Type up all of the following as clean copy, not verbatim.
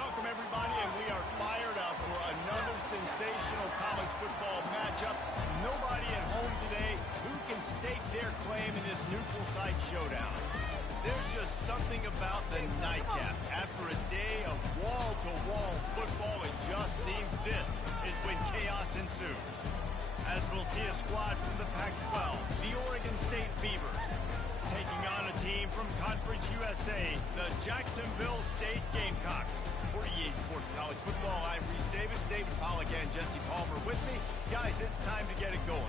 welcome everybody, and we are fired up for another sensational college football matchup. Nobody at home today who can stake their claim in this neutral site showdown. There's just something about the nightcap. After a day of wall-to-wall football, it just seems this is when chaos ensues. As we'll see a squad from the Pac-12, the Oregon State Beavers, taking on a team from Conference USA, the Jacksonville State Gamecocks. For EA Sports College Football, I'm Reese Davis, David Pollack, and Jesse Palmer with me. Guys, it's time to get it going.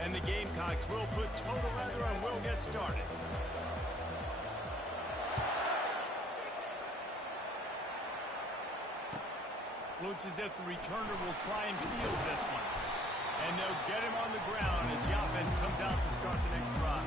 And the Gamecocks will put total leather and we'll get started. Looks as if the returner will try and field this one. And they'll get him on the ground as the offense comes out to start the next drive.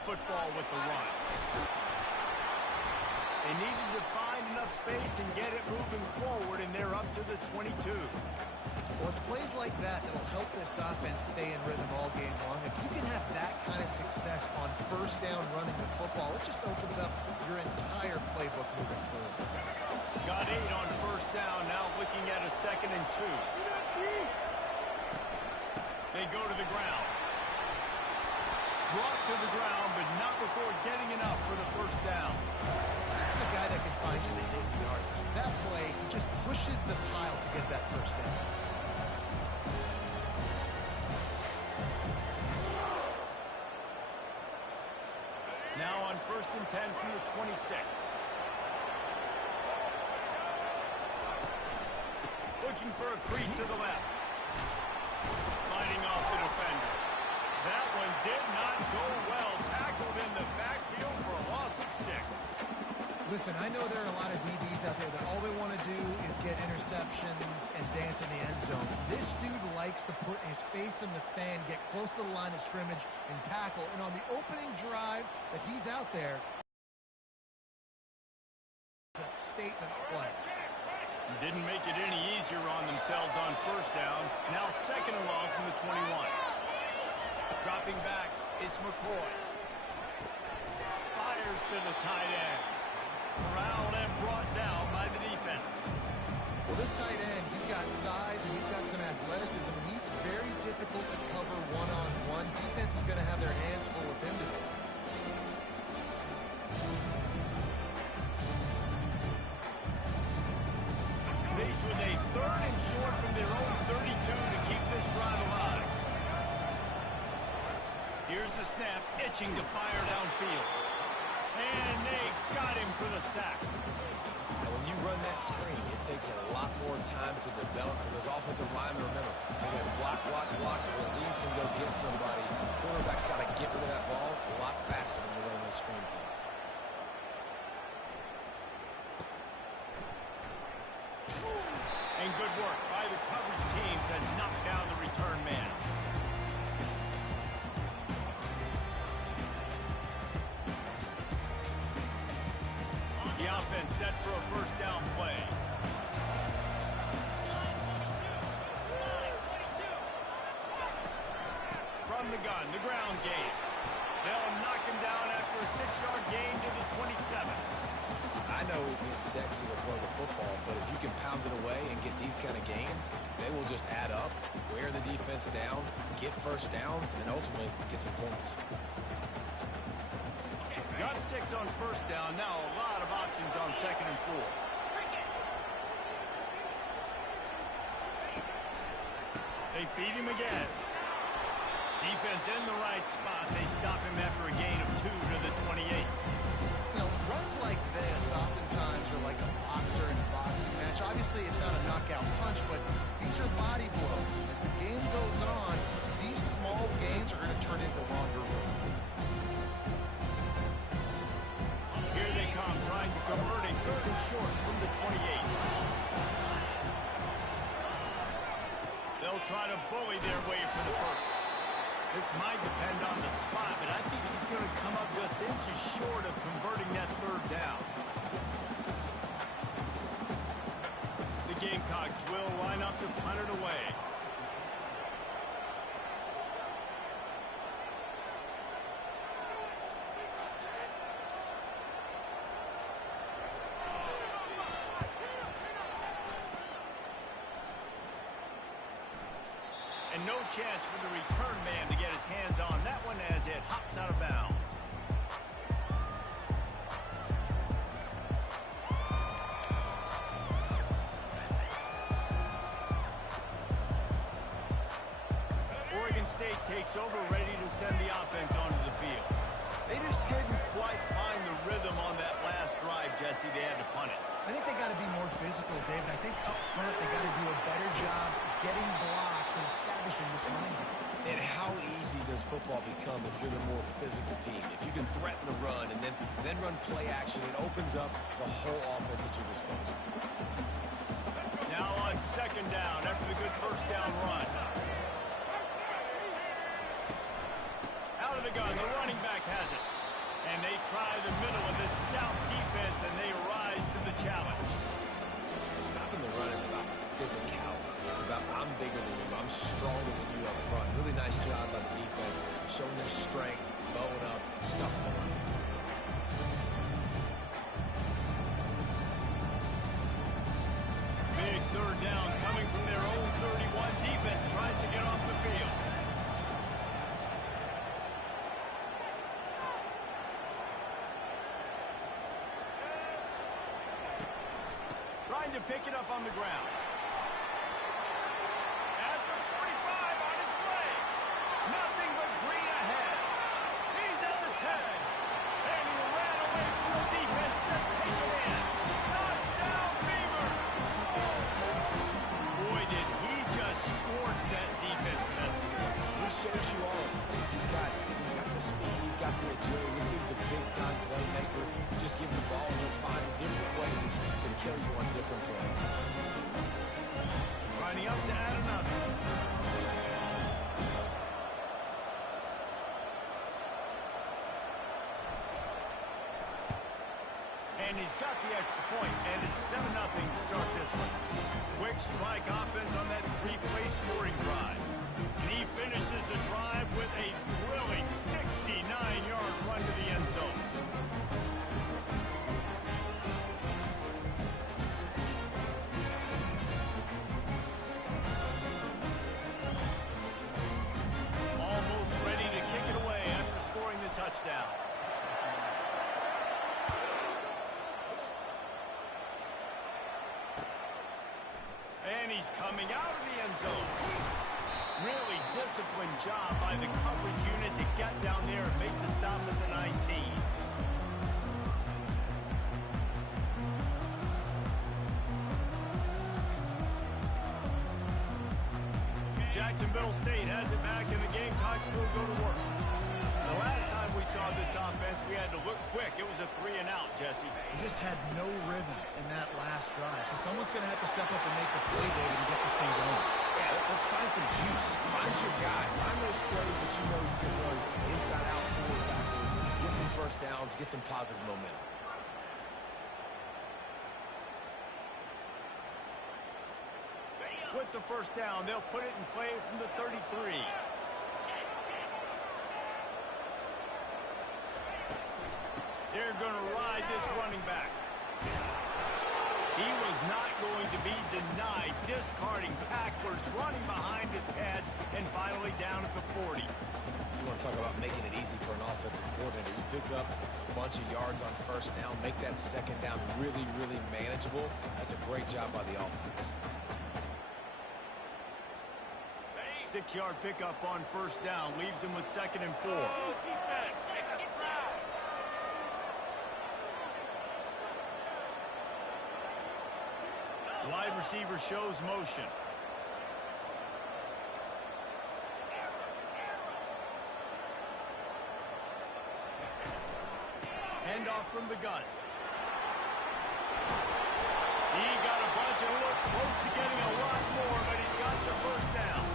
Football with the run. They needed to find enough space and get it moving forward, and they're up to the 22. Well, it's plays like that that'll help this offense stay in rhythm all game long. If you can have that kind of success on first down running the football, it just opens up your entire playbook moving forward. Got 8 on first down, now looking at a 2nd and 2. They go to the ground. Brought to the ground, but not before getting enough for the first down. This is a guy that can find you the hidden yardage. That play, he just pushes the pile to get that first down. Now on 1st and 10 from the 26. Looking for a crease to the left. Fighting off the defender. That one did not go well. Tackled in the backfield for a loss of 6. Listen, I know there are a lot of DBs out there that all they want to do is get interceptions and dance in the end zone. This dude likes to put his face in the fan, get close to the line of scrimmage, and tackle. And on the opening drive that he's out there, it's a statement play. Didn't make it any easier on themselves on first down. Now 2nd and long from the 21. Dropping back, it's McCoy. Fires to the tight end. Corralled and brought down by the defense. Well, this tight end, he's got size and he's got some athleticism, and he's very difficult to cover one-on-one. Defense is going to have their hands full with him today. Faced with a 3rd and short from their own 32 to keep this drive alive. Here's the snap, itching to fire downfield. And they got him for the sack. Now, when you run that screen, it takes a lot more time to develop because those offensive linemen, remember, they're going to block, release, and go get somebody. Quarterback's got to get rid of that ball a lot faster when you're running those screen plays. And good work by the coverage team to knock down the return man. The offense set for a first down play. From the gun, the ground game. They'll knock him down after a 6-yard gain to the 27. I know it's sexy to throw the football, but if you can pound it away and get these kind of gains, they will just add up, wear the defense down, get first downs, and ultimately get some points. Got 6 on first down. Now a lot of options on 2nd and 4. They feed him again. Defense in the right spot. They stop him after a gain of 2 to the 28. You know, runs like this oftentimes are like a boxer They'll try to bully their way for the first. This might depend on the spot, but I think he's going to come up just inches short of converting that third down. The Gamecocks will line up to punt it away. And no chance for the return man to get his hands on that one as it hops out of bounds. Oregon State takes over, ready to send the offense onto the field. They just didn't quite find the rhythm on that last drive, Jesse. They had to punt it. I think they got to be more physical, David. I think up front they got to do a better job getting blocks and establishing this running game. And how easy does football become if you're the more physical team? If you can threaten the run and then run play action, it opens up the whole offense at your disposal. Now on second down after the good first down run. Out of the gun, the running back has it. And they try the middle of this stout defense, and they rise to the challenge. Stopping the run is about physicality. It's about I'm bigger than you, I'm stronger than you up front. Really nice job by the defense, showing their strength, bowing up, stuffing the run. Big third down coming from their own 31. Defense tries to get off the field. Trying to pick it up on the ground. At the 45 on its way. Nothing but green ahead. He's at the 10. And he ran away from the defense to take it in. Touchdown, Beaver. Boy, did he just scorch that defense with that score. He shows you all of this. He's got the speed, he's got the agility. This dude's a big-time playmaker. Just give him the ball and he'll find different ways to kill you on different plays. Lining up to add another. And he's got the extra point, and it's 7-0 to start this one. Quick strike offense on that three-play scoring drive. And he finishes the drive with a thrilling 69-yard run to the end zone. Almost ready to kick it away after scoring the touchdown. And he's coming out of the end zone. Really disciplined job by the coverage unit to get down there and make the stop at the 19. Jacksonville State has it back, and the Gamecocks will go to work. The last time we saw this offense, we had to look quick. It was a 3-and-out, Jesse. They just had no rhythm in that last drive. So someone's going to have to step up and make the play, David, and get this thing going. Yeah, let's find some juice. Find your guy. Find those plays that you know you can run inside out, forward, backwards. Get some first downs. Get some positive momentum. With the first down, they'll put it in play from the 33. They're going to ride this running back. He was not going to be denied, discarding tacklers, running behind his pads, and finally down at the 40. You want to talk about making it easy for an offensive coordinator. You pick up a bunch of yards on first down, make that second down really, really manageable. That's a great job by the offense. 6-yard pickup on first down leaves him with 2nd and 4. Defense, make us proud. Wide receiver shows motion. Handoff from the gun. He got a bunch and looked close to getting a lot more, but he's got got the first down.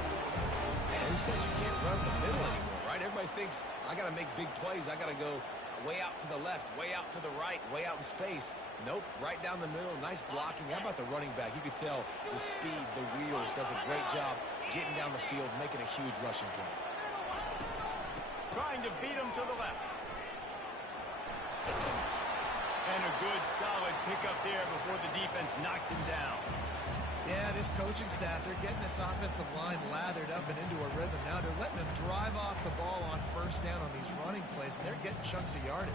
Man, who says you can't run the middle anymore, right? Everybody thinks I got to make big plays. I got to go way out to the left, way out to the right, way out in space. Nope, right down the middle. Nice blocking. How about the running back? You could tell the speed, the wheels, does a great job getting down the field, making a huge rushing play. Trying to beat him to the left. And a good, solid pickup there before the defense knocks him down. Yeah, this coaching staff, they're getting this offensive line lathered up and into a rhythm. Now they're letting them drive off the ball on first down on these running plays, and they're getting chunks of yardage.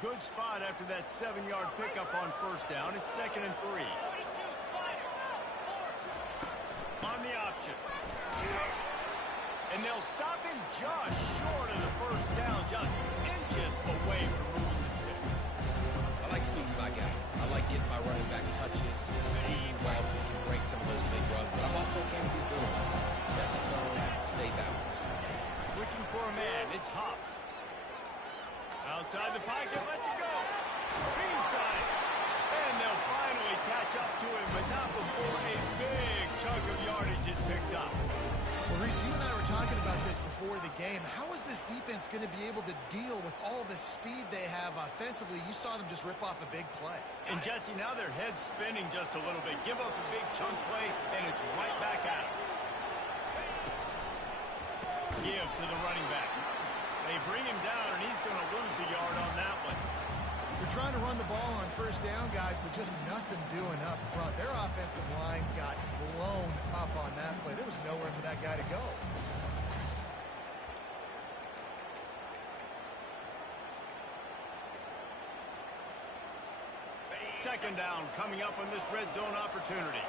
Good spot after that 7-yard pickup on first down. It's 2nd and 3. On the option. And they'll stop him just short of the first down, just inches away from moving the sticks. I like feeding my guy. I like getting my running back touches, well, so he can break some of those big runs. But I'm also okay with these little ones. Set the tone, stay balanced. Looking for a man. It's Hop. Outside the pocket, lets it go. He's got it. And they'll finally catch up to him, but not before a big chunk of yardage is picked up. Well, Reese, you and I were talking about this before the game. How is this defense going to be able to deal with all the speed they have offensively? You saw them just rip off a big play. And Jesse, now their head's spinning just a little bit. Give up a big chunk play, and it's right back at them. Give to the running back. They bring him down, and he's going to lose a yard on that one. They're trying to run the ball on first down, guys, but just nothing doing up front. Their offensive line got blown up on that play. There was nowhere for that guy to go. Second down coming up on this red zone opportunity.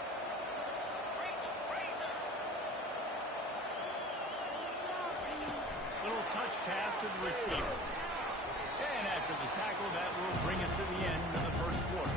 Little touch pass to the receiver. And after the tackle, that will bring us to the end of the first quarter.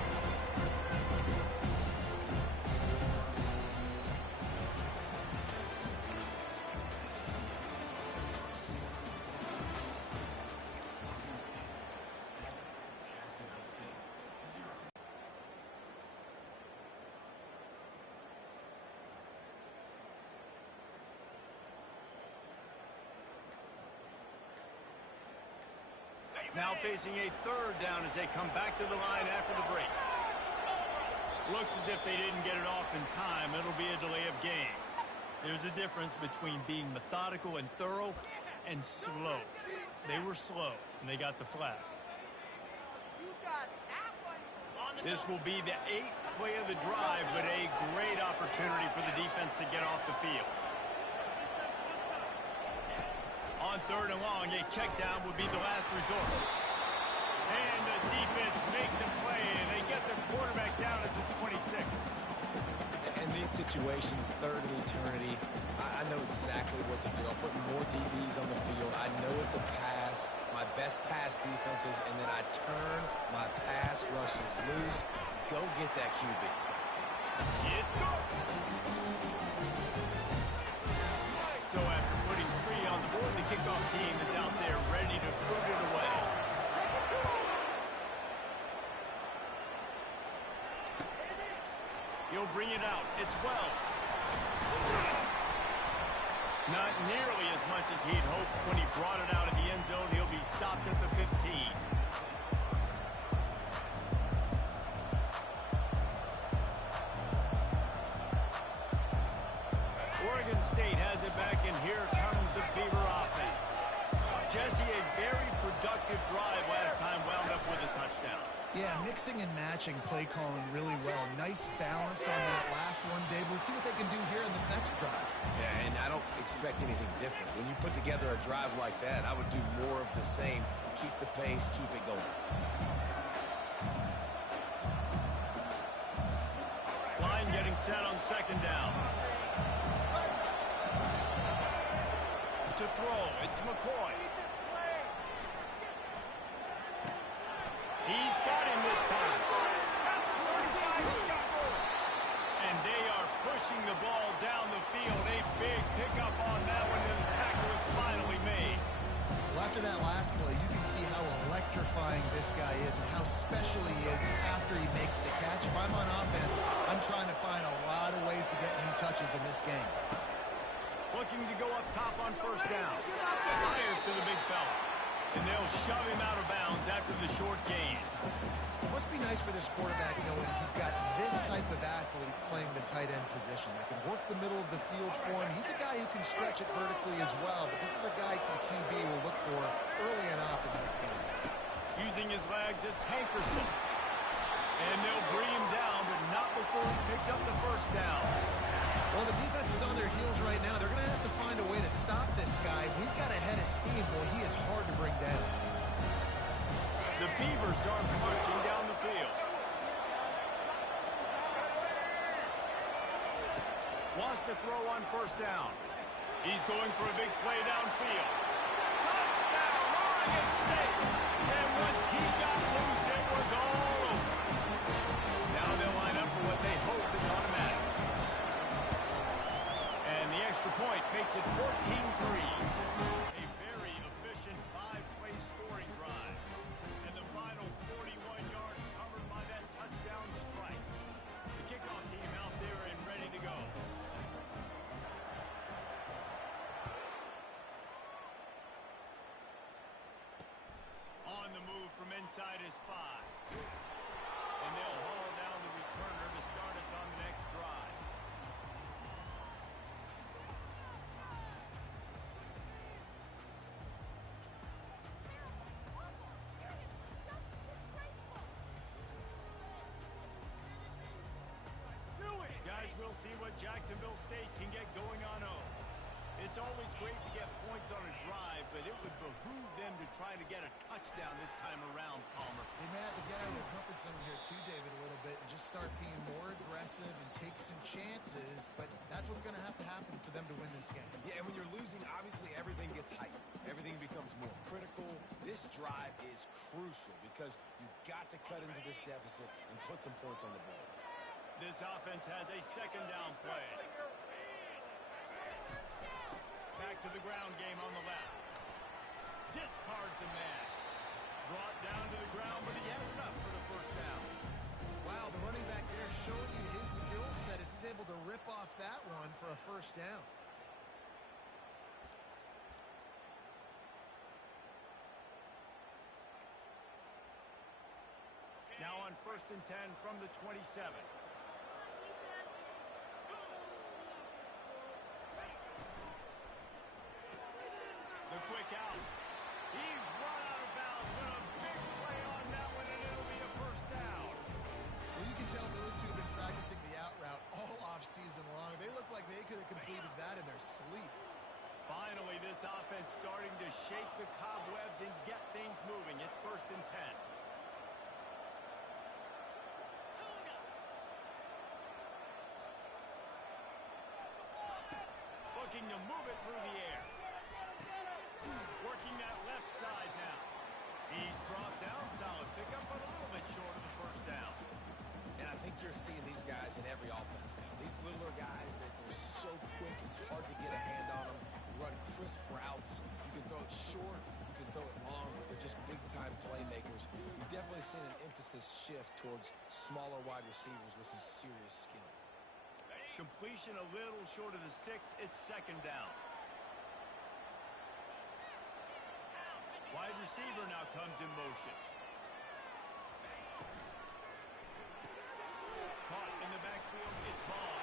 Now facing a third down as they come back to the line after the break. Looks as if they didn't get it off in time. It'll be a delay of game. There's a difference between being methodical and thorough and slow. They were slow, and they got the flag. This will be the 8th play of the drive, but a great opportunity for the defense to get off the field. On third and long, a check down would be the last resort. And the defense makes a play, and they get the quarterback down at the 26. In these situations, third and eternity, I know exactly what to do. I'll put more DBs on the field. I know it's a pass, my best pass defenses, and then I turn my pass rushers loose. Go get that QB. It's go. So after putting 3 on the board, the kickoff team is out there ready to put it away. He'll bring it out. It's Wells. Not nearly as much as he'd hoped when he brought it out of the end zone. He'll be stopped at the 15. Oregon State has it back, and here comes the Beaver offense. Jesse, a very productive drive last time, wound up with a touchdown. Yeah, mixing and matching play calling really well. Nice balance on that last one, Dave. Let's see what they can do here in this next drive. Yeah, and I don't expect anything different. When you put together a drive like that, I would do more of the same. Keep the pace, keep it going. Line getting set on second down. To throw, it's McCoy. He's got him this time. And they are pushing the ball down the field. A big pickup on that one, and the tackle is finally made. Well, mismatches in this game. Looking to go up top on first down. Fires to the big fella. And they'll shove him out of bounds after the short gain. It must be nice for this quarterback knowing he's got this type of athlete playing the tight end position that can work the middle of the field for him. He's a guy who can stretch it vertically as well, but this is a guy the QB will look for early and often in this game. Using his legs, it's Hankerson. And they'll bring him down, but not before he picks up the first down. Well, the defense is on their heels right now. They're going to have to find a way to stop this guy. When he's got a head of steam, boy, he is hard to bring down. The Beavers are marching down the field. Wants to throw on first down. He's going for a big play downfield. Touchdown, Oregon State! And once he got loose, it was all over. Now they'll line up for what they hope is automatic. And the extra point makes it 14-3. A very efficient 5-play scoring drive. And the final 41 yards covered by that touchdown strike. The kickoff team out there and ready to go. On the move from inside his 5. And they'll haul down the returner to start us on the next drive. Guys, we'll see what Jacksonville State can get going on 0. It's always great to get points on a drive, but it would behoove them to try to get a touchdown this time around, Palmer. They may have to get out of their comfort zone here too, David, a little bit, and just start being more aggressive and take some chances, but that's what's going to have to happen for them to win this game. Yeah, and when you're losing, obviously everything gets heightened. Everything becomes more critical. This drive is crucial because you've got to cut into this deficit and put some points on the board. This offense has a second down play. Back to the ground game on the left. Discards a man. Brought down to the ground, but he has enough for the first down. Wow, the running back there showing you his skill set as he's able to rip off that one for a first down. Now on 1st and 10 from the 27. The quick out. He's run out of bounds, but a big play on that one, and it'll be a first down. Well, you can tell those two have been practicing the out route all off-season long. They look like they could have completed that in their sleep. Finally, this offense starting to shake the cobwebs and get things moving. It's 1st and 10. Looking to move it through the air. Working that left side now. He's dropped down solid. Pick up a little bit short of the first down. And I think you're seeing these guys in every offense now. These littler guys, they're so quick, it's hard to get a hand on them. Run crisp routes. You can throw it short, you can throw it long, but they're just big-time playmakers. You've definitely seen an emphasis shift towards smaller wide receivers with some serious skill. Completion a little short of the sticks. It's 2nd down. Wide receiver now comes in motion. Caught in the backfield, it's Ball.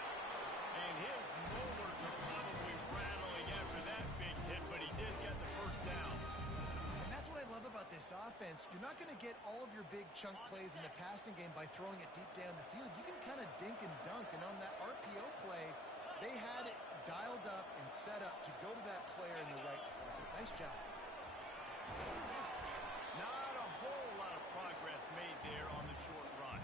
And his molars are probably rattling after that big hit, but he did get the first down. And that's what I love about this offense. You're not going to get all of your big chunk plays in the passing game by throwing it deep down the field. You can kind of dink and dunk, and on that RPO play, they had it dialed up and set up to go to that player in the right flat. Nice job. Not a whole lot of progress made there on the short run.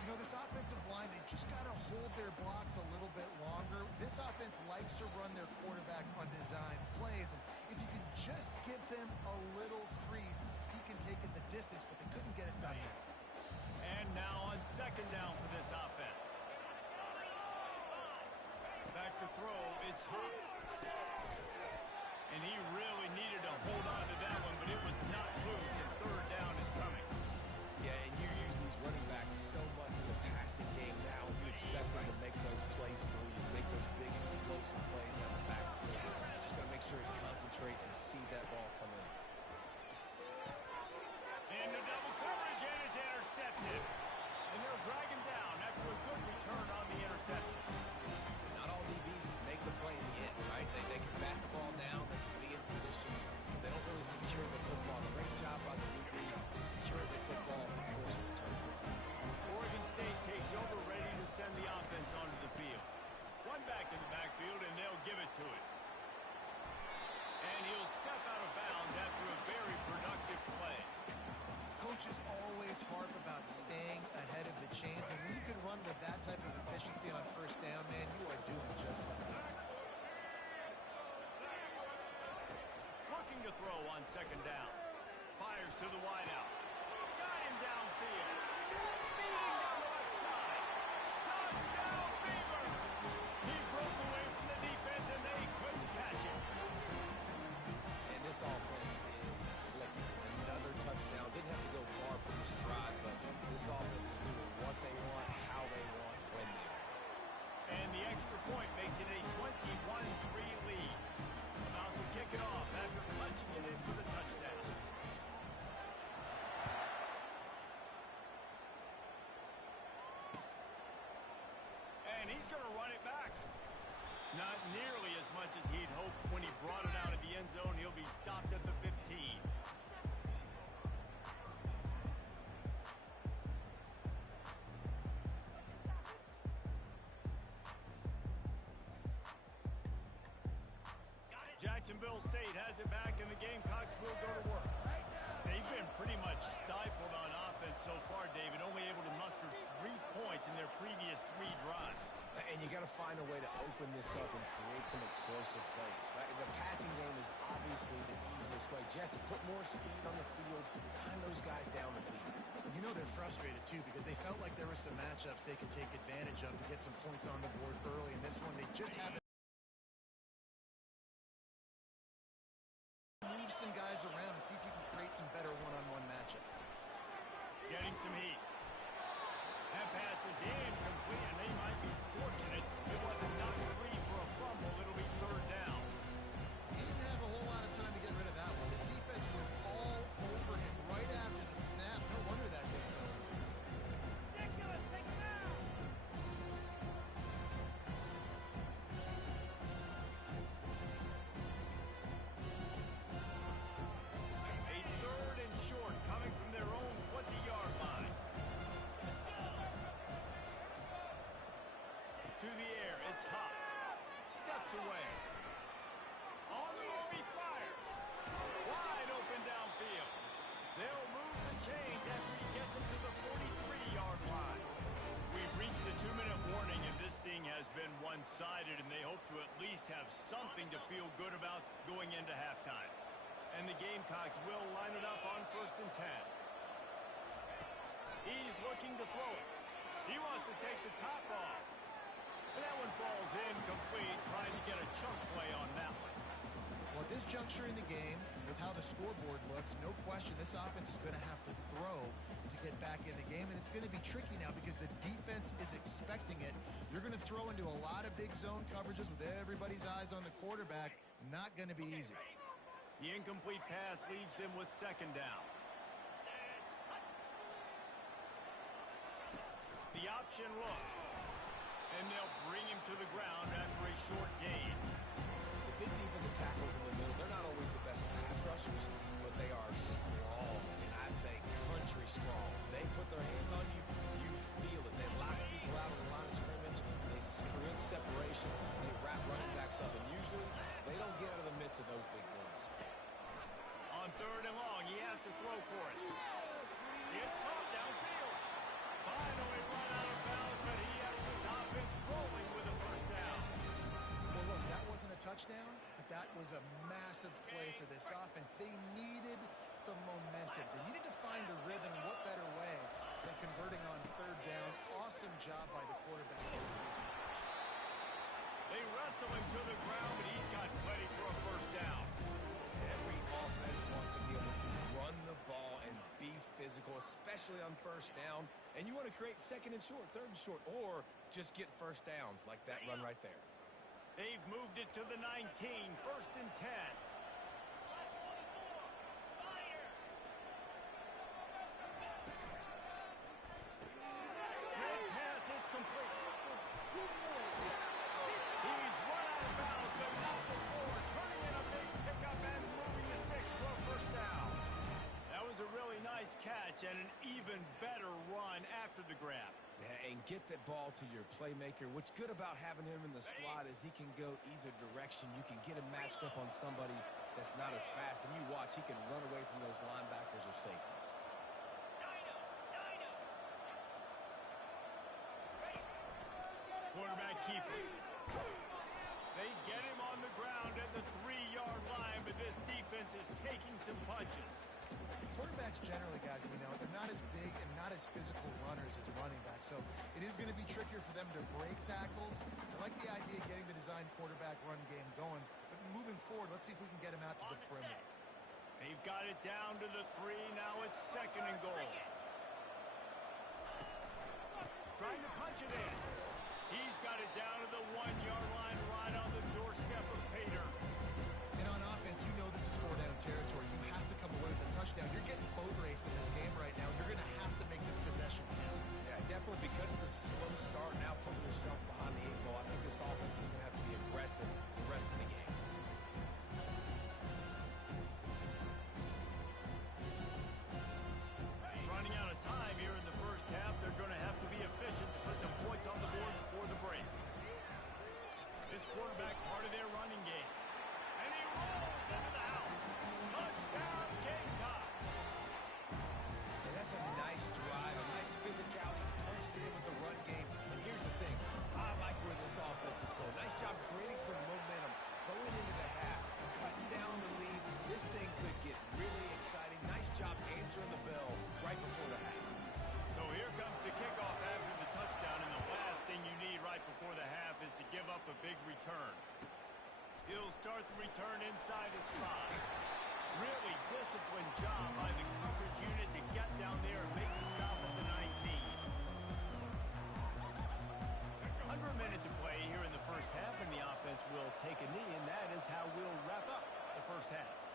You know, this offensive line, they just got to hold their blocks a little bit longer. This offense likes to run their quarterback on design plays. And if you can just give them a little crease, he can take it the distance, but they couldn't get it done there. And now on 2nd down for this offense. Back to throw, it's Huff. And he really needed to hold on to that one, but it was not loose, and 3rd down is coming. Yeah, and you use these running backs so much in the passing game now. You expect them to make those plays for you, make those fakes and see that ball come in. Into double coverage, and it's intercepted. And they'll drag him down after a good return on the interception. Not all DBs make the play in the end, right? They can bat the ball down, they can be in position. They don't really secure the football. Great job by the DB, securing the football and forcing the turnover. Oregon State takes over, ready to send the offense onto the field. One back in the backfield, and they'll give it to it. And he'll step out of bounds after a very productive play. Coaches always harp about staying ahead of the chains, and when you can run with that type of efficiency on first down, man, you are doing just that. Looking to throw on second down. Fires to the wideout. Got him downfield. Speeding down the left side. Touchdown, Beaver! He broke away from the defense, and they couldn't catch him. And this offense is clicking. Another touchdown. Didn't have to go far for this drive, but this offense is doing what they want, how they want, when they want. And the extra point makes it a 21-3 lead. About to kick it off after punching it in for the touchdown. And he's going to run it back. Not nearly as much as he'd hoped when he brought it out of the end zone. He'll be stopped at the 15. Jacksonville State has it back, and the Gamecocks will go to work. They've been pretty much stifled on offense so far, David, only able to muster 3 points in their previous 3 drives. And you got to find a way to open this up and create some explosive plays. The passing game is obviously the easiest way. Jesse, put more speed on the field, find those guys down the field. You know they're frustrated, too, because they felt like there were some matchups they could take advantage of to get some points on the board early. And this one, they just haven't. Move some guys around and see if you can create some better one-on-one matchups. Getting some heat. That pass is incomplete, and they might be fortunate it wasn't knocked free for a fumble. It'll be third down. He didn't have a whole lot of time to get rid of that one. The defense was all over him right after the snap. No wonder that didn't go. Ridiculous. Take it down. 3rd and short, coming from their own 20-yard line. To the air, it's Huff. Steps away. On the move, he fires. Wide open downfield. They'll move the chains after he gets it to the 43-yard line. We've reached the 2-minute warning, and this thing has been one-sided, and they hope to at least have something to feel good about going into halftime. And the Gamecocks will line it up on 1st and 10. He's looking to throw it. He wants to take the top off. And that one falls incomplete, trying to get a chunk play on that one. Well, at this juncture in the game, with how the scoreboard looks, no question this offense is going to have to throw to get back in the game, and it's going to be tricky now because the defense is expecting it. You're going to throw into a lot of big zone coverages with everybody's eyes on the quarterback. Not going to be easy. The incomplete pass leaves him with 2nd down. The option look. And they'll bring him to the ground after a short gain. The big defensive tackles in the middle, they're not always the best pass rushers, but they are strong, and I say country strong. They put their hands on you, you feel it. They lock people out on the line of scrimmage, they create separation, they wrap running backs up, and usually they don't get out of the midst of those big guns. On 3rd and long, he has to throw for it. It's caught downfield. Finally run out of bounds, but he has this offense rolling with a 1st down. Well, look, that wasn't a touchdown, but that was a massive play for this offense. They needed some momentum. They needed to find a rhythm. What better way than converting on 3rd down? Awesome job by the quarterback. They wrestle him to the ground, but he's got plenty for a 1st down. Every offense wants to be able to run the ball and be physical, especially on 1st down. And you want to create 2nd and short, 3rd and short, or just get 1st downs like that run right there. They've moved it to the 19, 1st and 10. the grab. And get that ball to your playmaker. What's good about having him in the slot is he can go either direction. You can get him matched up on somebody that's not as fast, and you watch, he can run away from those linebackers or safeties. Quarterback keeper. They get him on the ground at the 3-yard line, but this defense is taking some punches. Quarterbacks generally, guys, we know, they're not as big and not as physical runners as running backs, so it is going to be trickier for them to break tackles. I like the idea of getting the design quarterback run game going, but moving forward, let's see if we can get him out to the perimeter. They've got it down to the 3. Now it's 2nd and goal. Trying to punch it in. He's got it down to the 1-yard line, right on the doorstep of Pater. And on offense, you know this is 4-down territory. You have to come away with a touchdown. You're getting boat raced in this game right now. You're going to have to make this possession count. Yeah, definitely because of the slow start, now putting yourself behind the 8 ball, I think this offense is going to have to be aggressive the rest of the game. Running out of time here in the first half. They're going to have to be efficient to put some points on the board before the break. This quarterback part of their running game. And he rolls into the house. Touchdown, Gamecock. And that's a nice drive, a nice physicality, punching it in with the run game. And here's the thing, I like where this offense is going. Nice job creating some momentum, going into the half, cutting down the lead. This thing could get really exciting. Nice job answering the bell right before the half. So here comes the kickoff after the touchdown, and the last thing you need right before the half is to give up a big return. He'll start the return inside his 5. Really disciplined job by the coverage unit to get down there and make the stop at the 19. Under a minute to play here in the first half, and the offense will take a knee, and that is how we'll wrap up the first half.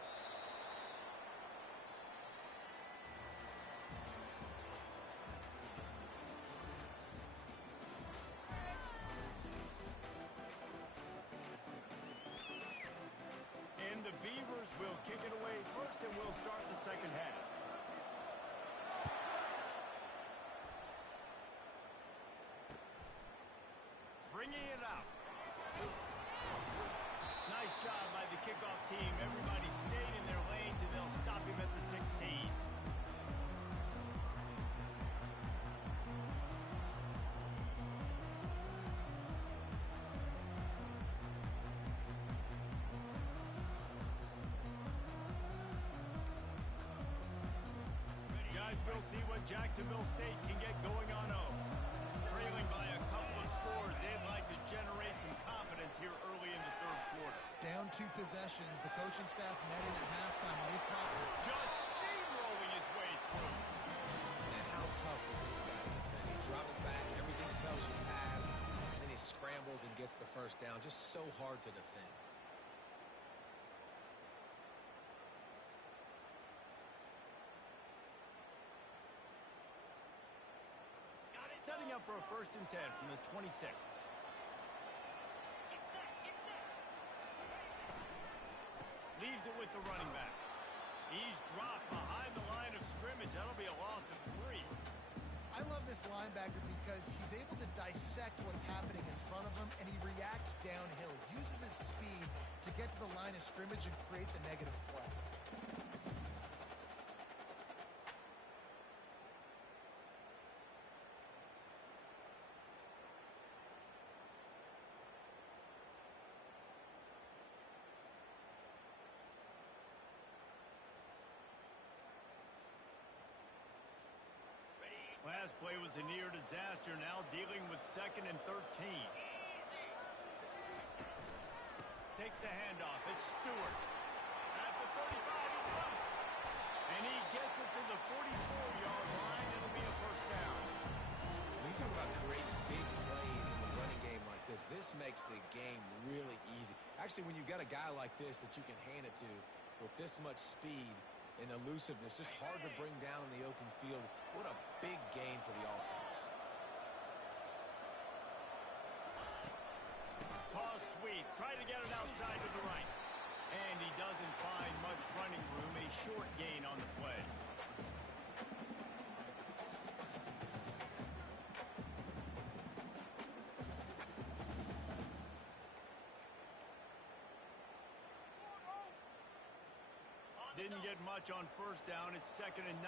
And the Beavers will kick it away first, and we'll start the second half. Bringing it out. Nice job by the kickoff team. Everybody stayed in their lanes, and they'll stop him at the 16. We'll see what Jacksonville State can get going on 0. Trailing by a couple of scores, they'd like to generate some confidence here early in the third quarter. Down 2 possessions, the coaching staff met in at halftime, and they've probably just steamrolling his way through. And how tough is this guy to defend? He drops back, everything tells you pass, and then he scrambles and gets the first down. Just so hard to defend. Setting up for a 1st and 10 from the 26. Leaves it with the running back. He's dropped behind the line of scrimmage. That'll be a loss of 3. I love this linebacker because he's able to dissect what's happening in front of him, and he reacts downhill, uses his speed to get to the line of scrimmage and create the negative play. Last play was a near disaster, now dealing with 2nd and 13. Takes the handoff. It's Stewart. At the 35, he's loose. And he gets it to the 44-yard line. It'll be a 1st down. When you talk about creating big plays in the running game like this makes the game really easy. Actually, when you've got a guy like this that you can hand it to with this much speed and elusiveness, just hard to bring down in the open field. What a big gain for the offense. Toss sweep. Try to get it outside to the right. And he doesn't find much running room. A short gain on the play. didn't get much on first down. It's 2nd and 9.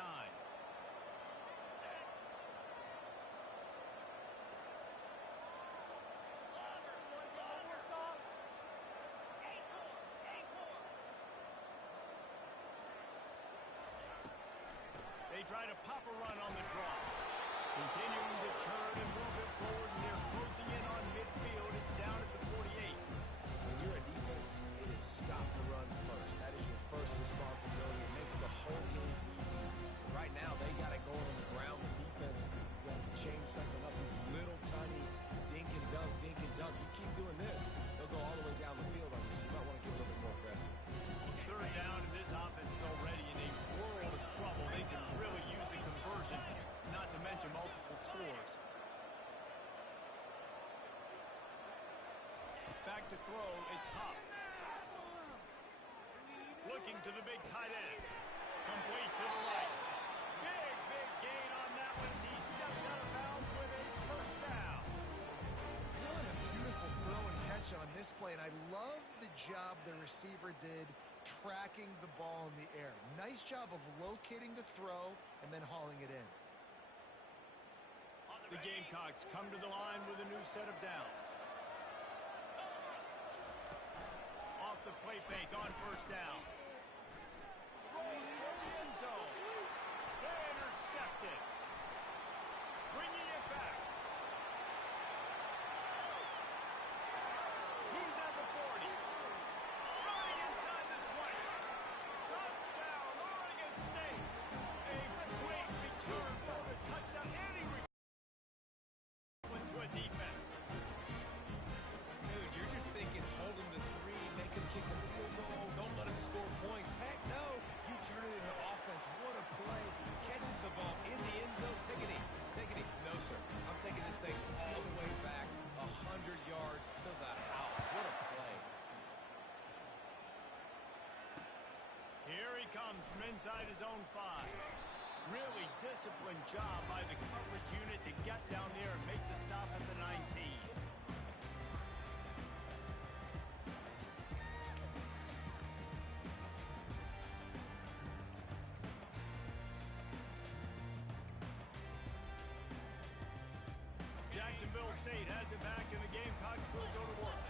They try to pop a run on the draw. Continuing to turn and move it forward, and they're closing in on midfield. It's down at the 48. When you're a defense, it is stop the run first. That is your first responsibility. It makes the whole game easy. And right now, they got it going on the ground. The defense is going to change something up. These little tiny dink and dunk, dink and dunk. You keep doing this, they'll go all the way down the field on you, so you might want to get a little bit more aggressive. 3rd down, and this offense is already in a world of trouble. They can really use a conversion, not to mention multiple scores. Back to throw, it's Huff. Looking to the big tight end. Complete to the right. Big gain on that one as he steps out of bounds with a 1st down. What a beautiful throw and catch on this play, and I love the job the receiver did tracking the ball in the air. Nice job of locating the throw and then hauling it in. The Gamecocks come to the line with a new set of downs. Off the play fake on 1st down. Throws for the end zone. They intercepted. Bringing it back. He's at the 40. Running inside the 20. Touchdown, Oregon State. A great return for the touchdown. To a defense. Dude, you're just thinking hold him to 3, make him kick a field goal, don't let him score points. Heck no, you turn it into offense. What a play. Catches the ball in the end zone. Take it in. No, sir. I'm taking this thing all the way back 100 yards to the house. What a play. Here he comes from inside his own 5. Really disciplined job by the coverage unit to get down there and make the stop at the 19. Jacksonville State has it back, and the Gamecocks will go to work.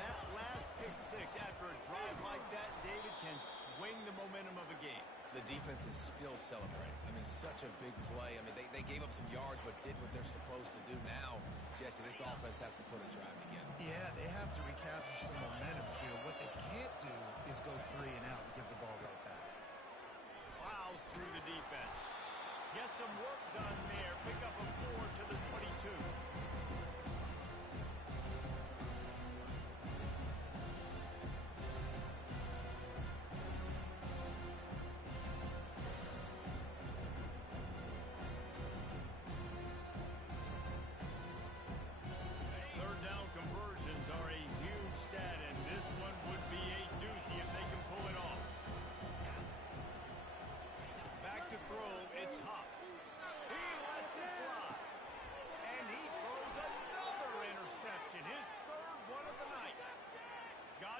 That last pick 6 after a drive like that, David, can swing the momentum of a game. The defense is still celebrating. I mean, such a big play. I mean, they gave up some yards but did what they're supposed to do. Now, Jesse, this offense has to put a drive together. Yeah, they have to recapture some momentum here. What they can't do is go 3 and out and give the ball right back. Plows through the defense. Get some work done there. Pick up a 4 to the 22.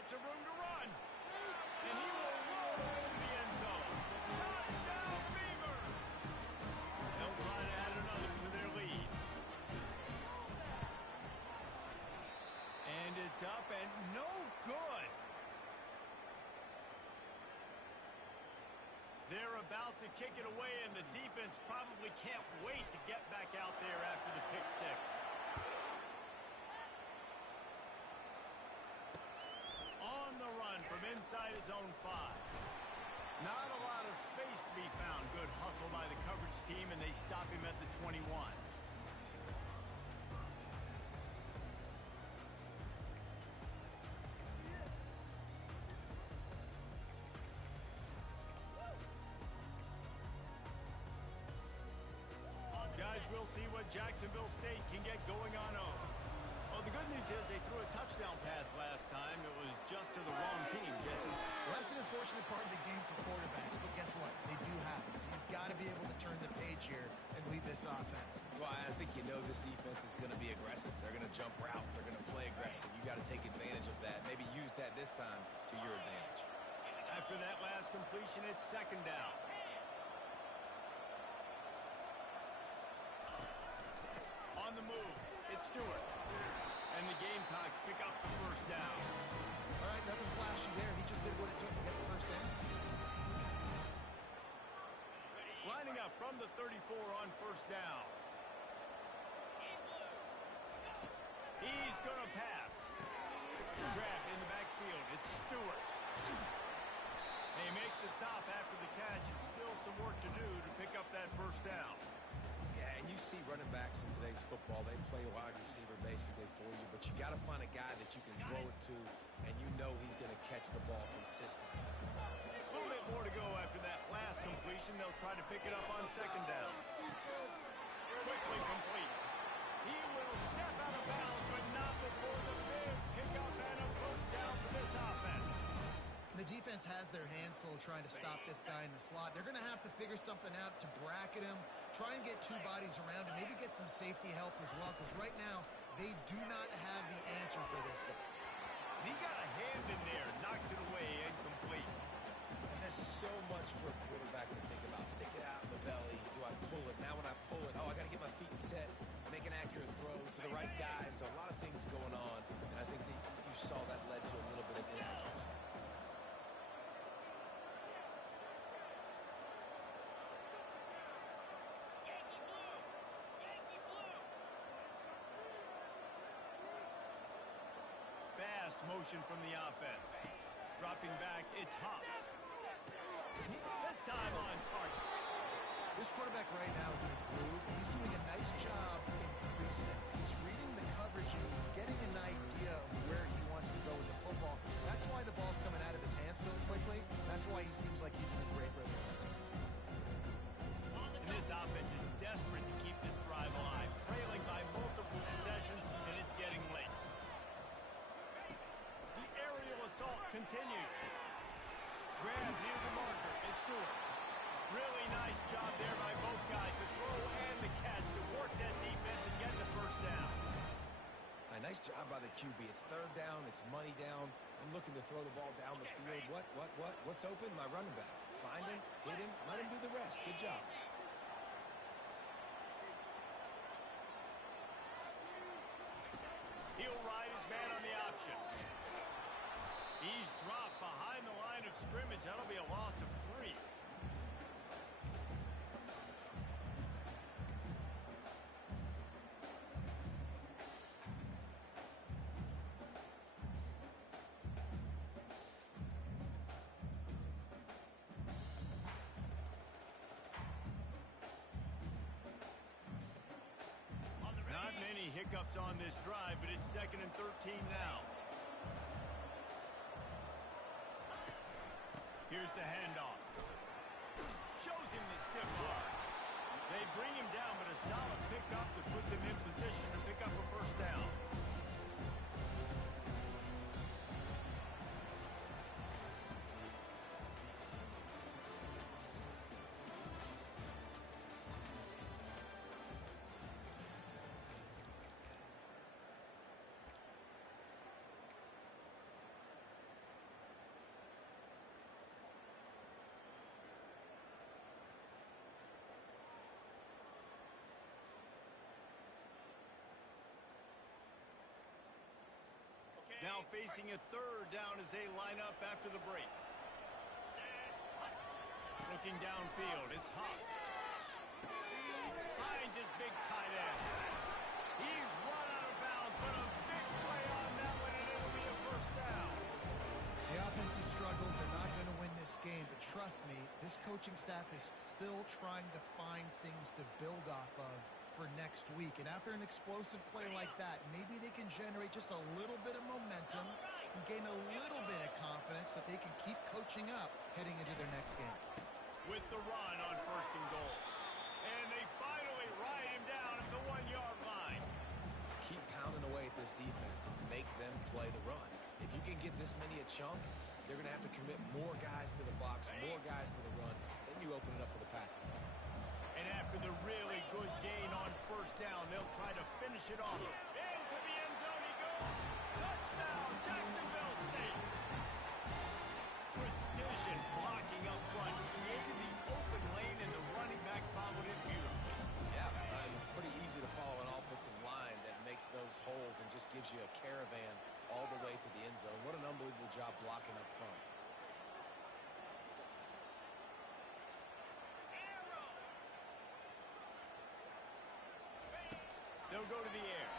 Some room to run. And he will roll into the end zone. Touchdown, Beaver! They'll try to add another to their lead. And it's up and no good. They're about to kick it away, and the defense probably can't wait to get back out there after the pick 6. On the run from inside his own 5. Not a lot of space to be found. Good hustle by the coverage team, and they stop him at the 21. Guys, we'll see what Jacksonville State can get going on over. Well, the good news is they threw a touchdown pass last time. It was just to the wrong team, Jesse. Well, that's an unfortunate part of the game for quarterbacks, but guess what? They do happen. So you've got to be able to turn the page here and lead this offense. Well, I think you know this defense is going to be aggressive. They're going to jump routes. They're going to play aggressive. You got to take advantage of that. Maybe use that this time to your advantage. After that last completion, it's second down. On the move, it's Stewart. And the Gamecocks pick up the first down. All right, nothing flashy there. He just did what it took to get the first down. Lining up from the 34 on first down. He's going to pass. Grab in the backfield. It's Stewart. They make the stop after the catch. And still some work to do to pick up that first down. Yeah, and you see running backs in today's football, they play wide receiver basically for you, but you got to find a guy that you can throw it to, and you know he's going to catch the ball consistently. A little bit more to go after that last completion. They'll try to pick it up on second down. Quickly complete. He will step out of bounds, but not before the big pickup and a first down for this offense. The defense has their hands full trying to stop this guy in the slot. They're going to have to figure something out to bracket him, try and get two bodies around him, maybe get some safety help as well, because right now they do not have the answer for this guy. He got a hand in there, knocks it away, incomplete. And there's so much for a quarterback to think about. Stick it out in the belly. Do I pull it? Now when I pull it, oh, I got to get my feet set, make an accurate throw to the right guy. So a lot of things going on, and I think that you saw that led to a little bit of inaccuracy. Fast motion from the offense. Dropping back, it's Hop. This time on target. This quarterback right now is in a groove. He's doing a nice job in pre-snap. He's reading the coverage and he's getting an idea of where he wants to go with the football. That's why the ball's coming out of his hands so quickly. That's why he seems like he's in a great rhythm. And this offense is desperate to keep this drive alive, trailing by multiple possessions, and it's getting late. The aerial assault continues. Grab near the marker. It's Stewart. Really nice job there by both guys to throw and the catch to work that defense and get the first down. A nice job by the QB. It's third down. It's money down. I'm looking to throw the ball down the field. What's open? My running back. Find him, hit him, let him do the rest. Good job. He'll ride his man on the option. He's dropped behind the line of scrimmage. That'll be a loss of 3. Not many hiccups on this drive, but it's 2nd and 13 now. Here's the handoff. Shows him the stiff arm. They bring him down, but a solid pickup to put them in position to pick up a first down. Now facing a third down as they line up after the break. Looking downfield, it's Hop. Finds his big tight end. He's run out of bounds, but a big play on that one, and it'll be a first down. The offense has struggled. They're not going to win this game, but trust me, this coaching staff is still trying to find things to build off of for next week. And after an explosive play like that, maybe they can generate just a little bit of momentum and gain a little bit of confidence that they can keep coaching up heading into their next game. With the run on 1st and goal. And they finally ride him down at the 1-yard line. Keep pounding away at this defense and make them play the run. If you can get this many a chunk, they're going to have to commit more guys to the box, more guys to the run. Then you open it up for the passing game. And after the really good gain on 1st down, they'll try to finish it off. Into the end zone he goes. Touchdown, Jacksonville State. Precision those holes and just gives you a caravan all the way to the end zone. What an unbelievable job blocking up front. They'll go to the air.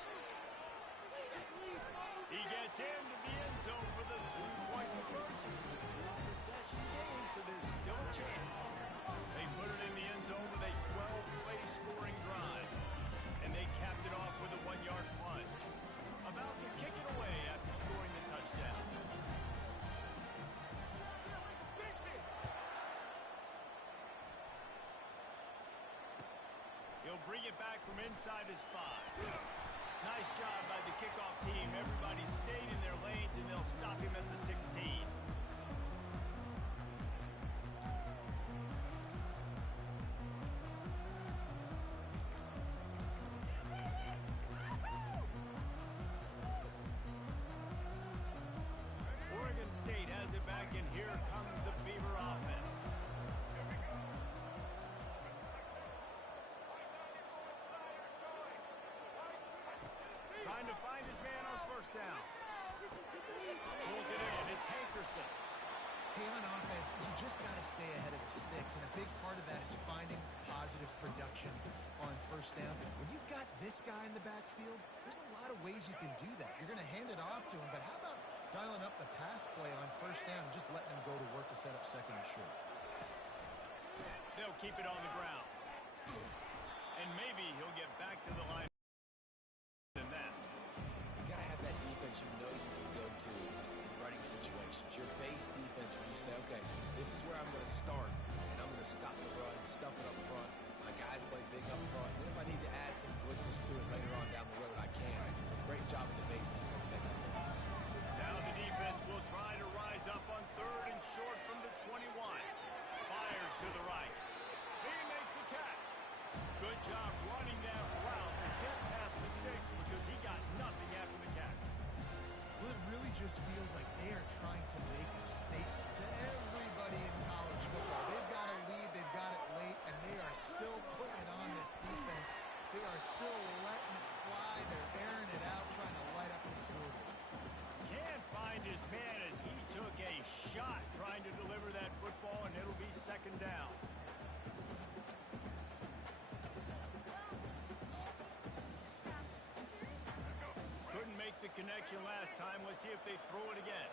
He gets into the end zone for the 2-point conversion. Possession game, so there's still a chance. They put it in the end zone with a 12-play scoring drive. And they capped it off with a 1-yard punt. About to kick it away after scoring the touchdown. He'll bring it back from inside his 5. Nice job by the kickoff team. Everybody stayed in their lanes, and they'll stop him at the 16. Oregon State has it back, and here comes the Beaver offense. Trying to find his man on first down. Pulls it in. It's Hankerson. Hey, on offense, you just got to stay ahead of the sticks, and a big part of that is finding positive production on first down. When you've got this guy in the backfield, there's a lot of ways you can do that. You're going to hand it off to him, but how about dialing up the pass play on first down and just letting him go to work to set up second and short? They'll keep it on the ground. And maybe he'll get back to the line than that. You got to have that defense you know you can go to in running situations. Your base defense where you say, okay, this is where I'm going to start, and I'm going to stop the run, stuff it up front. My guys play big up front. And if I need to add some blitzes to it later on down the road, I can. Great job of the base defense making that. Now the defense will try to rise up on 3rd and short from the 21. Fires to the right. He makes the catch. Good job running that route to get past the sticks because he got nothing after the catch. Well, it really just feels like they are trying to make a statement to everybody in college football. They've got a lead, they've got it late, and they are still putting it on this defense. They are still letting it fly. They're airing it out, trying to light up the scoreboard. Can't find his man as he took a shot trying to deliver that football, and it'll be 2nd down. Couldn't make the connection last time. Let's see if they throw it again.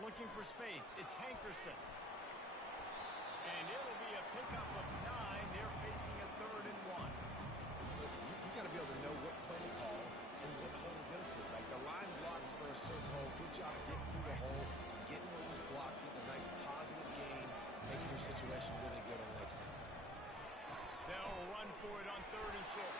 Looking for space. It's Hankerson. And it'll be a pickup of 9. They're facing a 3rd and 1. Listen, you got to be able to know what play to call and what hole to go through. Like the line blocks for a certain hole. Good job getting through the hole, getting what was blocked, getting a nice positive gain, making your situation really good on the next time. They'll run for it on 3rd and short.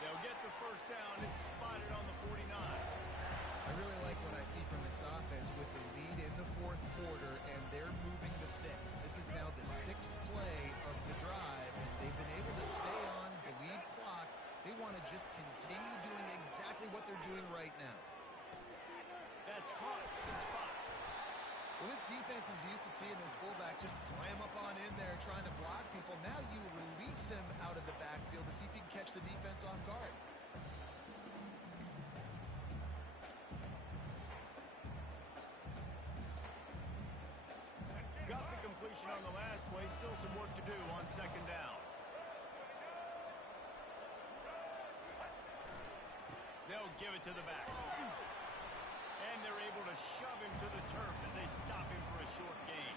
They'll get the first down and spot it on the 49. I really like what I see from this offense with the lead in the 4th quarter, and they're moving the sticks. This is now the 6th play of the drive, and they've been able to stay on the lead clock. They want to just continue doing exactly what they're doing right now. That's caught. It's Fox. Well, this defense is used to seeing this fullback just slam up on in there trying to block people. Now you release him out of the backfield to see if you can catch the defense off guard. Got the completion on the last play. Still some work to do on 2nd down. They'll give it to the back. And they're able to shove him to the turf as they stop him for a short gain.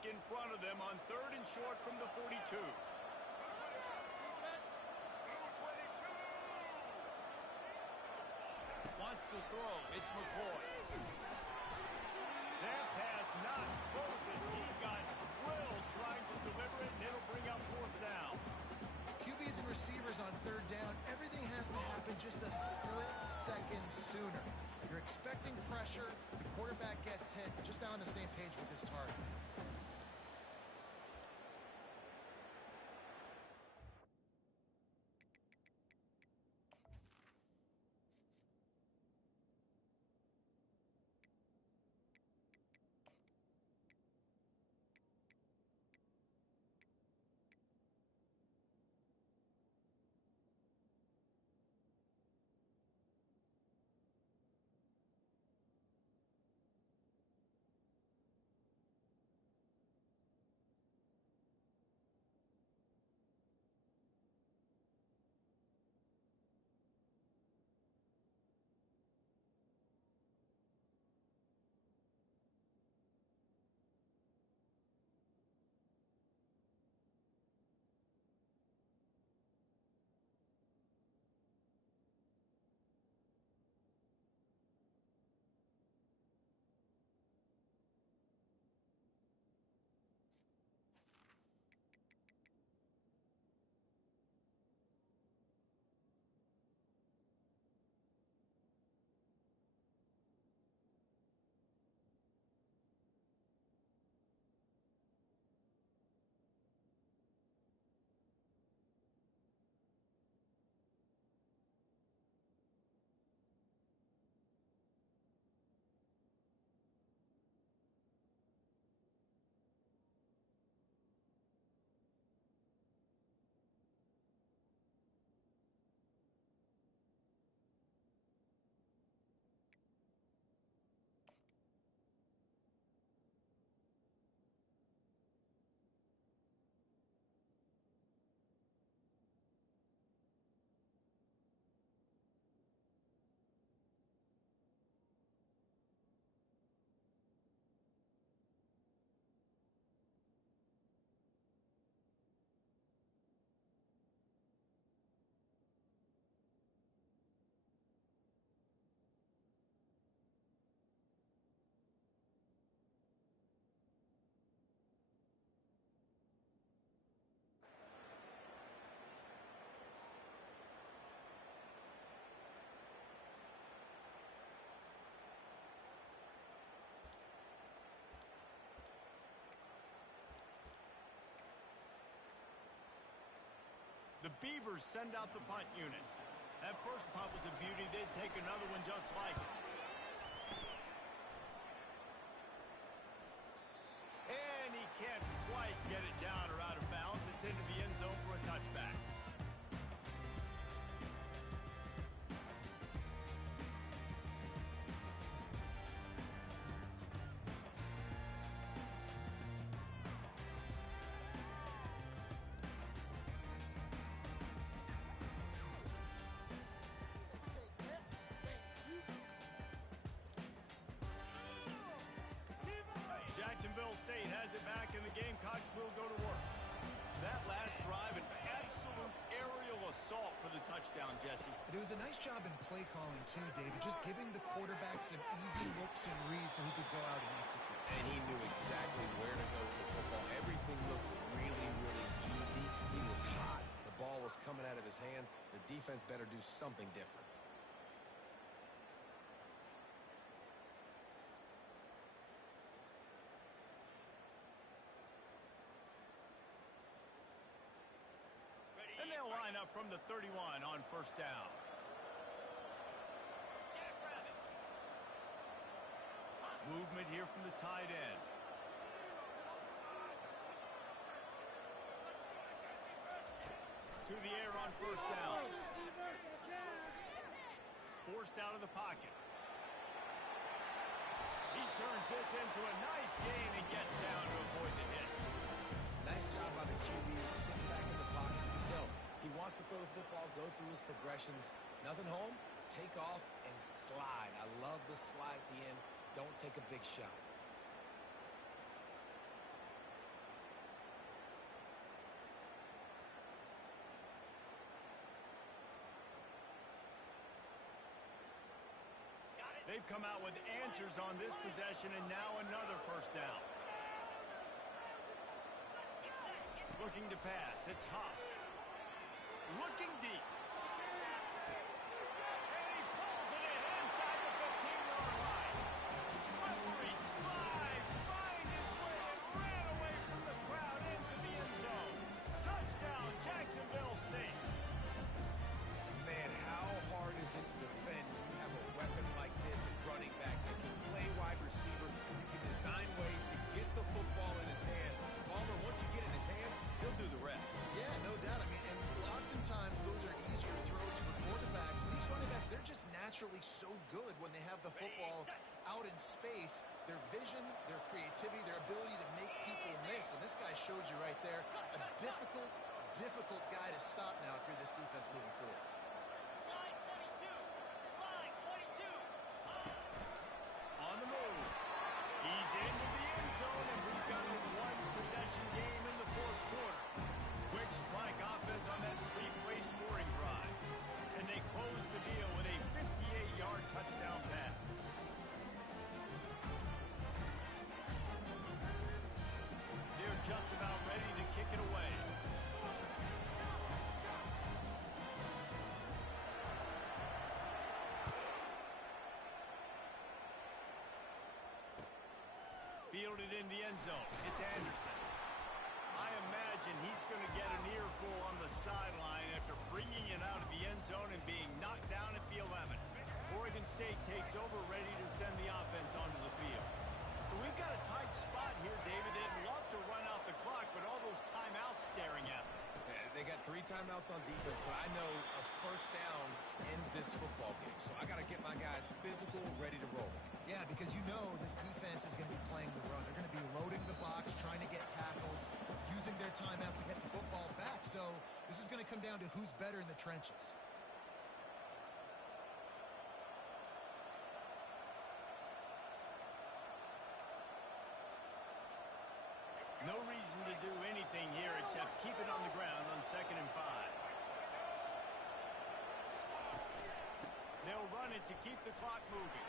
In front of them on 3rd and short from the 42. Wants to throw. It's McCoy. That pass not close as he got thrilled trying to deliver it, and it'll bring up 4th down. QBs in receivers on third down, everything has to happen just a split second sooner. You're expecting pressure, the quarterback gets hit, just not on the same page with his target. The Beavers send out the punt unit. That first punt was a beauty. They'd take another one just like it. And he can't quite get it down or out of bounds. It's into the end zone for a touchback. Jacksonville State has it back, and the Gamecocks will go to work. That last drive, an absolute aerial assault for the touchdown, Jesse. But it was a nice job in play calling, too, David, just giving the quarterback some easy looks and reads so he could go out and execute. And he knew exactly where to go with the football. Everything looked really, really easy. He was hot. The ball was coming out of his hands. The defense better do something different. And they'll line up from the 31 on first down. Movement here from the tight end. To the air on first down. Forced out of the pocket. He turns this into a nice gain and gets down to avoid the hit. Nice job by the QB to sit back in the pocket. You can tell he wants to throw the football, go through his progressions. Nothing home, take off and slide. I love the slide at the end. Don't take a big shot. They've come out with answers on this possession, and now another first down. Looking to pass. It's Huff. looking deep. And he pulls it in inside the 15-yard line. Slippery slide, find his way and ran away from the crowd into the end zone. Touchdown, Jacksonville State. Man, how hard is it to defend when you have a weapon like this at running back that can play wide receiver? You can design ways to get the football in his hand. Palmer, once you get it in his hands, he'll do the rest. Yeah, no doubt. I mean, and oftentimes those are easier throws for quarterbacks. And these running backs, they're just naturally so good when they have the football out in space. Their vision, their creativity, their ability to make people miss. And this guy showed you right there, a difficult guy to stop now if you're this defense moving forward. Slide 22. Slide 22. On the move. He's into the end zone, and we've got a one-possession game in the fourth quarter. Quick strike offense on that three-play scoring drive. And they close the deal with a 58-yard touchdown pass. They're just about ready to kick it away. Fielded in the end zone. It's Anderson. I imagine he's going to get an earful on the sideline after bringing it out of the end zone and being knocked down at the 11. Oregon State takes over, ready to send the offense onto the field. So we've got a tight spot here, David. They'd love to run out the clock, but all those timeouts staring at them. They got 3 timeouts on defense, but I know a first down ends this football game. So I got to get my guys physical, ready to roll. Yeah, because you know this defense is going to be playing the run. They're going to be loading the box, trying to get tackles, using their timeouts to get the football back. So this is going to come down to who's better in the trenches. No reason to do anything here except keep it on the ground on 2nd and 5. They'll run it to keep the clock moving.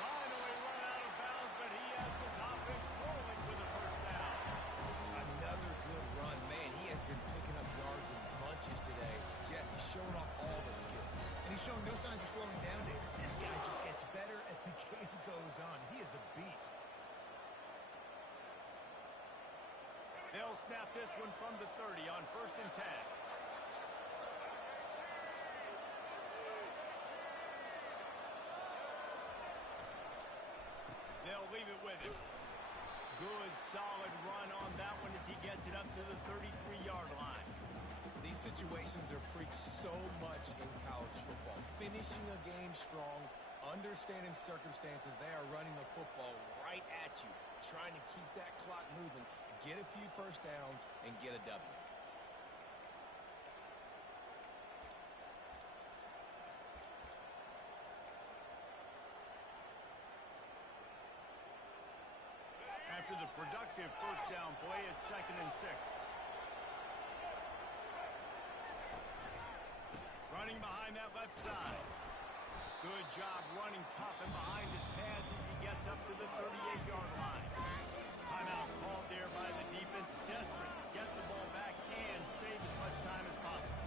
Finally run out of bounds, but he has this offense rolling with a first down. Another good run. Man, he has been picking up yards in bunches today. Jesse showing off all the skill. And he's showing no signs of slowing down, David. This guy just gets better as the game goes on. He is a beast. They'll snap this one from the 30 on 1st and 10. They'll leave it with him. Good, solid run on that one as he gets it up to the 33-yard line. These situations are preached so much in college football. Finishing a game strong, understanding circumstances. They are running the football right at you, trying to keep that clock moving, get a few first downs, and get a W. After the productive first down play, it's 2nd and 6. Running behind that left side. Good job running tough and behind his pads as he gets up to the 38-yard line. Timeout called there by the defense, desperate to get the ball back and save as much time as possible.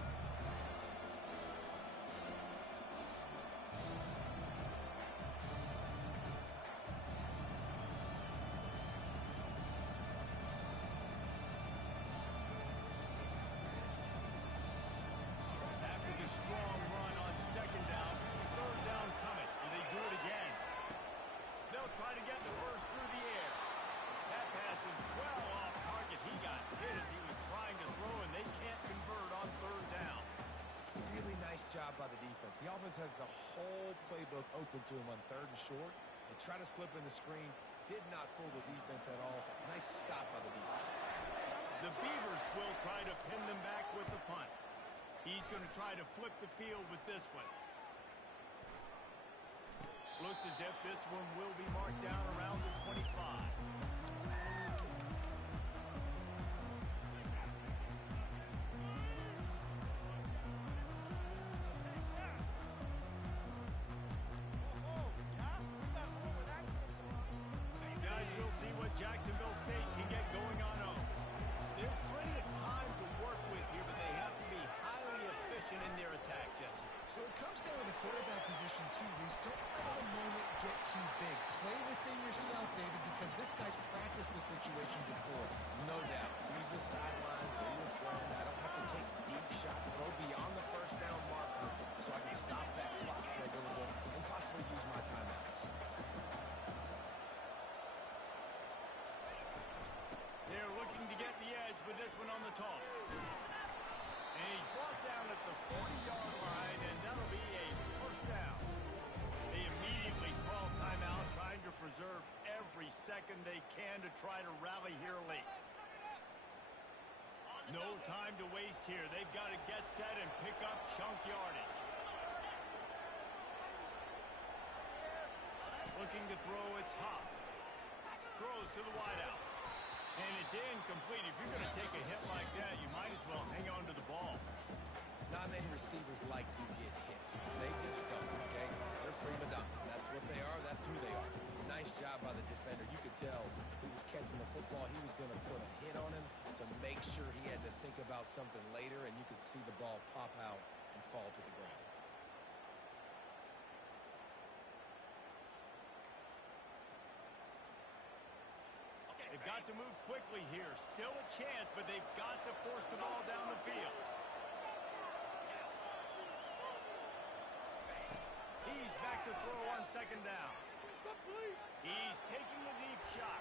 After the strong run on 2nd down, 3rd down coming. Will they do it again? They'll try to get the first through the air. That pass is well off target. He got hit as he was trying to throw, and they can't convert on 3rd down. Really nice job by the defense. The offense has the whole playbook open to him on 3rd and short. They try to slip in the screen. Did not fool the defense at all. Nice stop by the defense. The Beavers will try to pin them back with the punt. He's going to try to flip the field with this one. Looks as if this one will be marked down around the 25. Guys, we'll see what Jacksonville State can get going on. There's plenty of time to work with here, but they have to be highly efficient in their attack, Jesse. So it comes down to the quarterback position too, Reese. Don't let the moment get too big. Play within yourself, David, because this guy's practiced the situation before. No doubt. Use the sidelines. They're your friend. I don't have to take deep shots. Throw beyond the first down marker so I can stop that clock for a little bit and possibly use my timeouts. They're looking to get the edge with this one on the toss. And he's brought down at the 40-yard line, and that'll be a first down. They immediately call timeout, trying to preserve every second they can to try to rally here late. No time to waste here. They've got to get set and pick up chunk yardage. Looking to throw, it's Hop. Throws to the wideout. And it's incomplete. If you're going to take a hit like that, you might as well hang on to the ball. Not many receivers like to get hit. They just don't, okay? They're prima donnas. That's what they are. That's who they are. Nice job by the defender. You could tell he was catching the football. He was going to put a hit on him to make sure he had to think about something later, and you could see the ball pop out and fall to the ground. They've got to move quickly here. Still a chance, but they've got to force the ball down the field. He's back to throw on second down. He's taking a deep shot.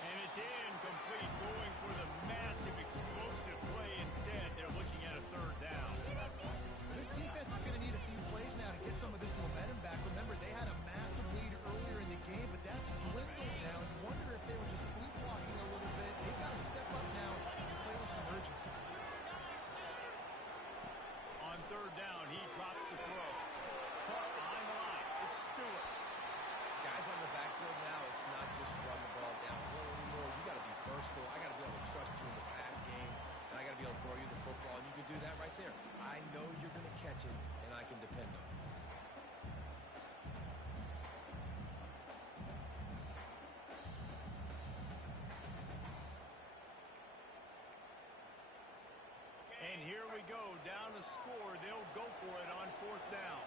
And it's incomplete, going for the massive explosive play instead. They're looking at a third down. This defense is going to need a few plays now to get some of this momentum back. Remember, they had a massive lead earlier in the game, but that's dwindled now. You wonder if they were just sleepwalking a little bit. They've got to step up now and play with some urgency. On third down, he drops the throw. Caught behind the line. It's Stewart. Guys on the backfield now, it's not just run the ball downhill anymore. You got to be versatile. I got to be able to trust you in the pass game, and I got to be able to throw you the football, and you can do that right there. I know you're going to catch it, and I can depend on it. And here we go, down to score. They'll go for it on fourth down.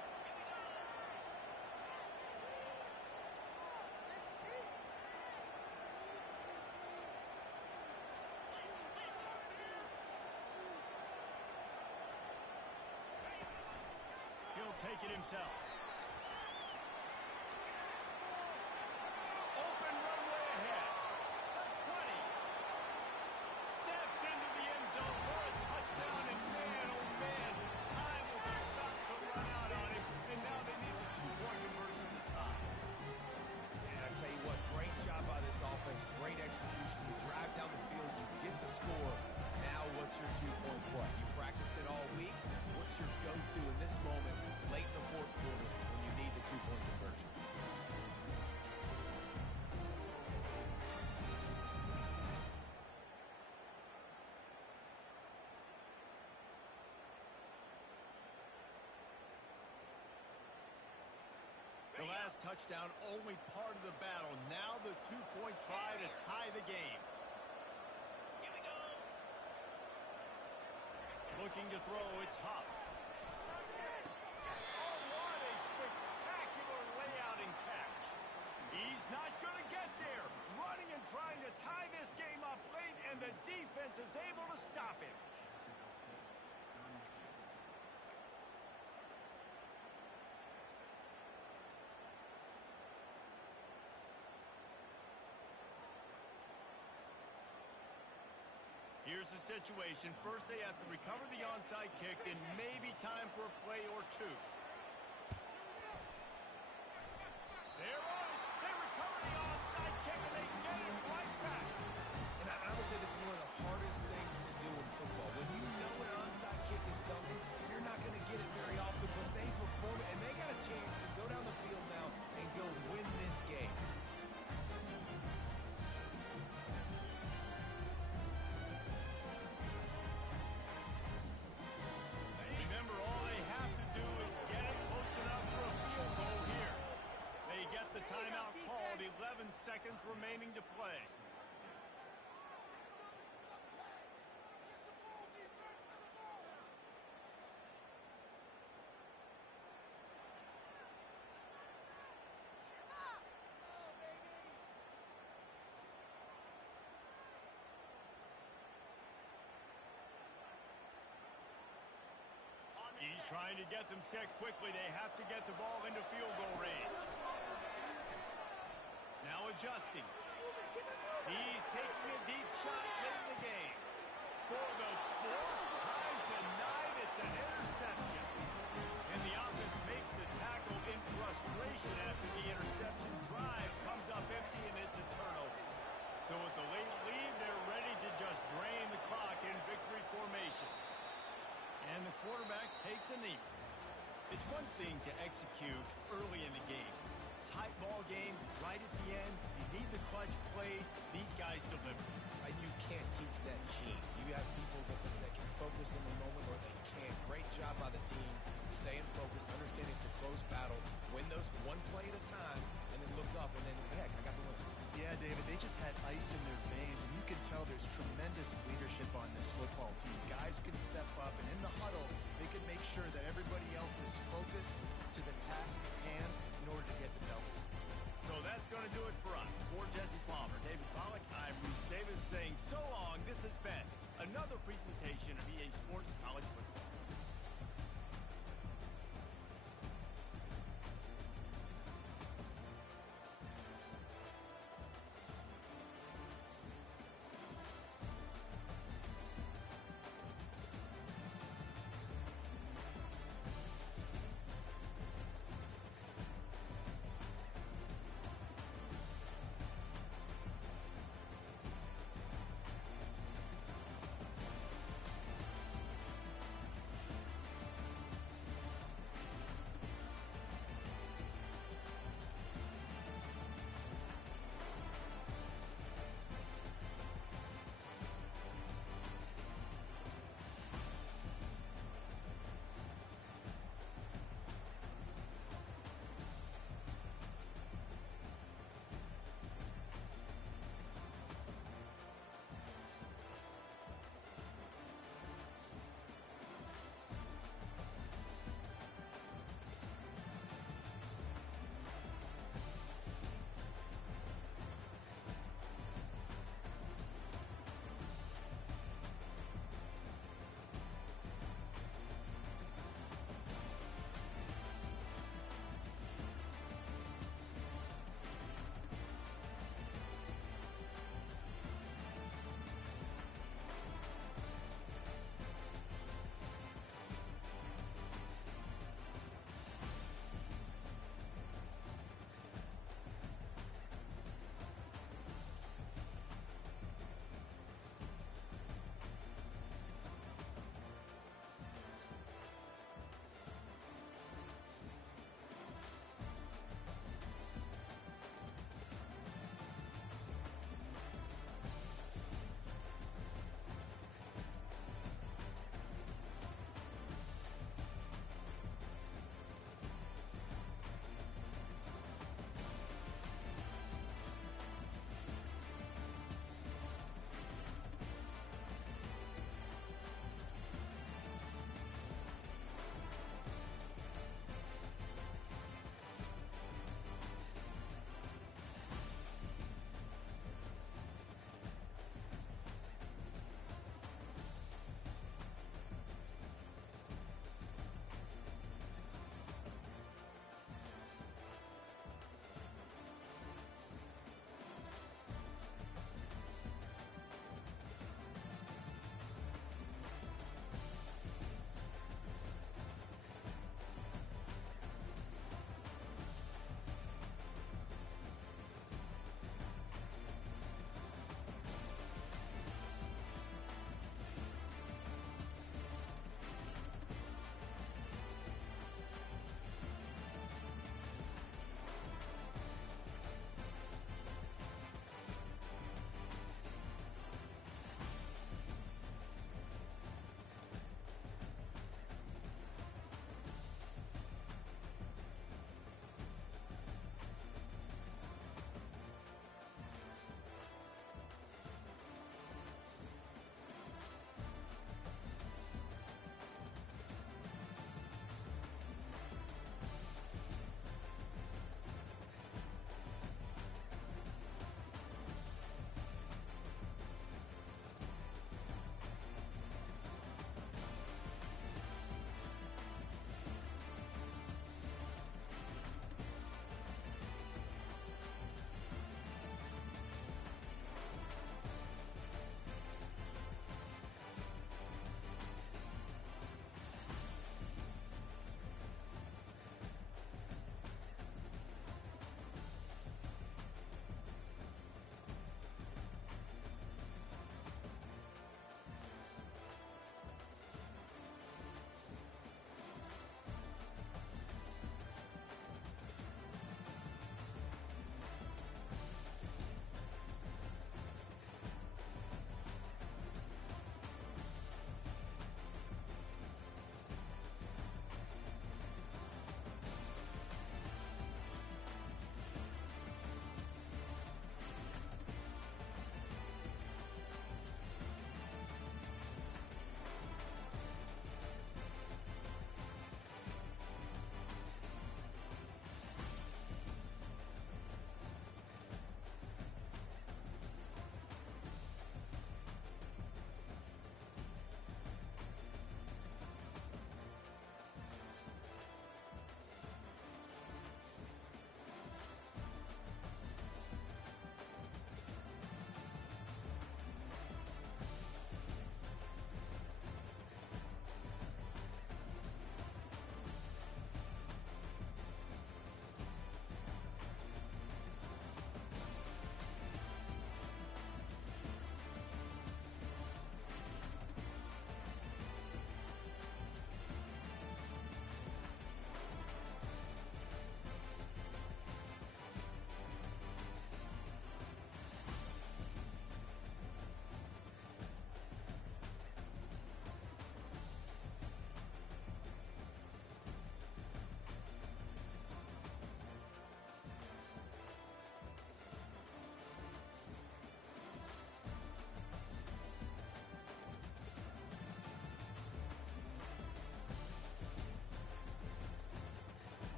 He'll take it himself. Open runway ahead. The 20. Steps into the end zone for a touchdown, and man, oh man, time was about to run out on him, and now they need the two-point conversion to tie. And I tell you what, great job by this offense, great execution. You drive down the field, you get the score. Now what's your two-point play? You practiced it all week. What's your go-to in this moment, late in the fourth quarter, when you need the two-point conversion? The last touchdown, only part of the battle. Now the two-point try to tie the game. Looking to throw, it's Hop. Oh, what a spectacular layout and catch. He's not going to get there. Running and trying to tie this game up late, and the defense is able to stop him. Here's the situation. First, they have to recover the onside kick, and maybe time for a play or two. They're on it. They recover the onside kick, and they get it right back. And I would say this is one of the hardest things to do in football. When you know an onside kick is coming, you're not going to get it very often, but they perform it, and they got a chance to go down the field now and go win this game. Remember, all they have to do is get it close enough for a field goal here. They get the timeout called, 11 seconds remaining to play. trying to get them set quickly. They have to get the ball into field goal range. Now adjusting. He's taking a deep shot late in the game. For the fourth time tonight, it's an interception. And the offense makes the tackle in frustration after the interception. Drive comes up empty, and it's a turnover. So with the late lead, they're ready to just drain the clock in victory formation. And the quarterback takes a knee. It's one thing to execute early in the game. Tight ball game, right at the end. You need the clutch plays. These guys deliver. You can't teach that gene. You have people that can focus in the moment or they can't. Great job by the team. Staying focused, understanding it's a close battle. Win those one play at a time, and then look up, and then, heck, I got the win. Yeah, David, they just had ice in their veins, and you can tell there's tremendous leadership on this football team. Guys can step up, and in the huddle, they can make sure that everybody else is focused